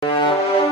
Música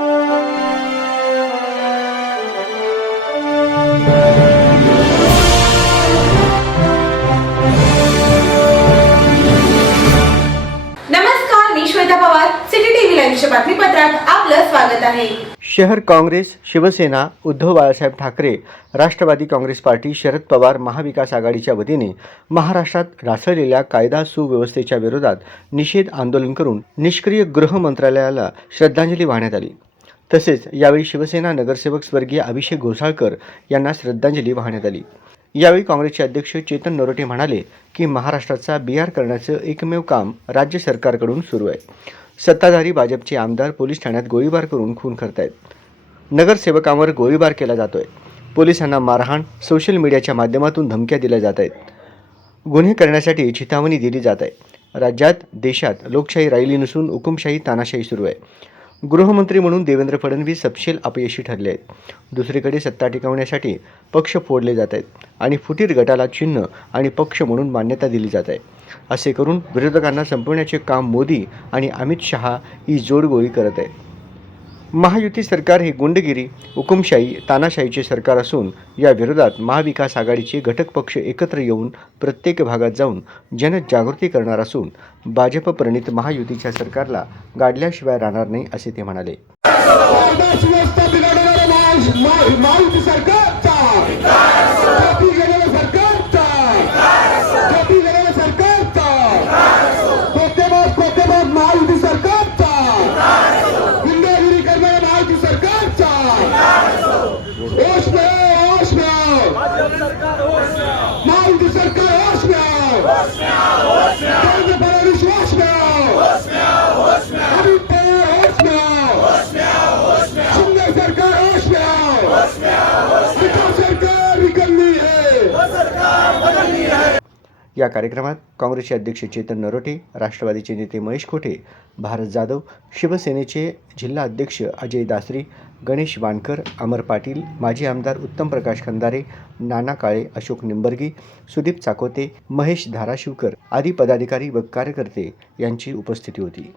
लाईव्हच्या आपलं स्वागत आहे. शहर काँग्रेस शिवसेना उद्धव बाळासाहेब ठाकरे राष्ट्रवादी काँग्रेस पार्टी शरद पवार महाविकास आघाडीच्या वतीने महाराष्ट्रात ढासळलेल्या कायदा सुव्यवस्थेच्या विरोधात निषेध आंदोलन करून निष्क्रिय गृह मंत्रालयाला श्रद्धांजली वाहण्यात आली. तसेच यावेळी शिवसेना नगरसेवक स्वर्गीय अभिषेक घोसाळकर यांना श्रद्धांजली वाहण्यात आली. यावेळी काँग्रेसचे अध्यक्ष चेतन नरोटे म्हणाले की महाराष्ट्राचा बिहार करण्याचं एकमेव काम राज्य सरकारकडून सुरू आहे. सत्ताधारी भाजपचे आमदार पोलीस ठाण्यात गोळीबार करून खून करतायत. नगरसेवकांवर गोळीबार केला जातोय. पोलिसांना मारहाण सोशल मीडियाच्या माध्यमातून धमक्या दिल्या जात आहेत गुन्हे करण्यासाठी चितावणी दिली जात आहे राज्यात देशात लोकशाही राहिली नसून हुकुमशाही तानाशाही सुरू आहे. गृहमंत्री म्हणून देवेंद्र फडणवीस सपशेल अपयशी ठरले आहेत. दुसरीकडे सत्ता टिकवण्यासाठी पक्ष फोडले जात आहेत आणि फुटीर गटाला चिन्ह आणि पक्ष म्हणून मान्यता दिली जात आहे. असे करून विरोधकांना संपवण्याचे काम मोदी आणि अमित शहा ही जोडगोळी करत आहेत महायुती सरकार हे गुंडगिरी हुकुमशाही तानाशाहीचे सरकार असून या विरोधात महाविकास आघाडीचे घटक पक्ष एकत्र येऊन प्रत्येक भागात जाऊन जनजागृती करणार असून भाजप प्रणित महायुतीच्या सरकारला गाडल्याशिवाय राहणार नाही असे ते म्हणाले महायुती सरकार होश में फडणवीस होश में अमित पवार होश में शिंदे सरकार होश में विकास सरकार निकलनी या कार्यक्रमात काँग्रेसचे अध्यक्ष चेतन नरोटे राष्ट्रवादीचे नेते महेश खोटे भारत जाधव शिवसेनेचे जिल्हा अध्यक्ष अजय दासरी गणेश वानकर अमर पाटील माजी आमदार उत्तम प्रकाश खंदारे नाना काळे अशोक निंबर्गी सुदीप चाकोते महेश धाराशिवकर आदी पदाधिकारी व कार्यकर्ते यांची उपस्थिती होती.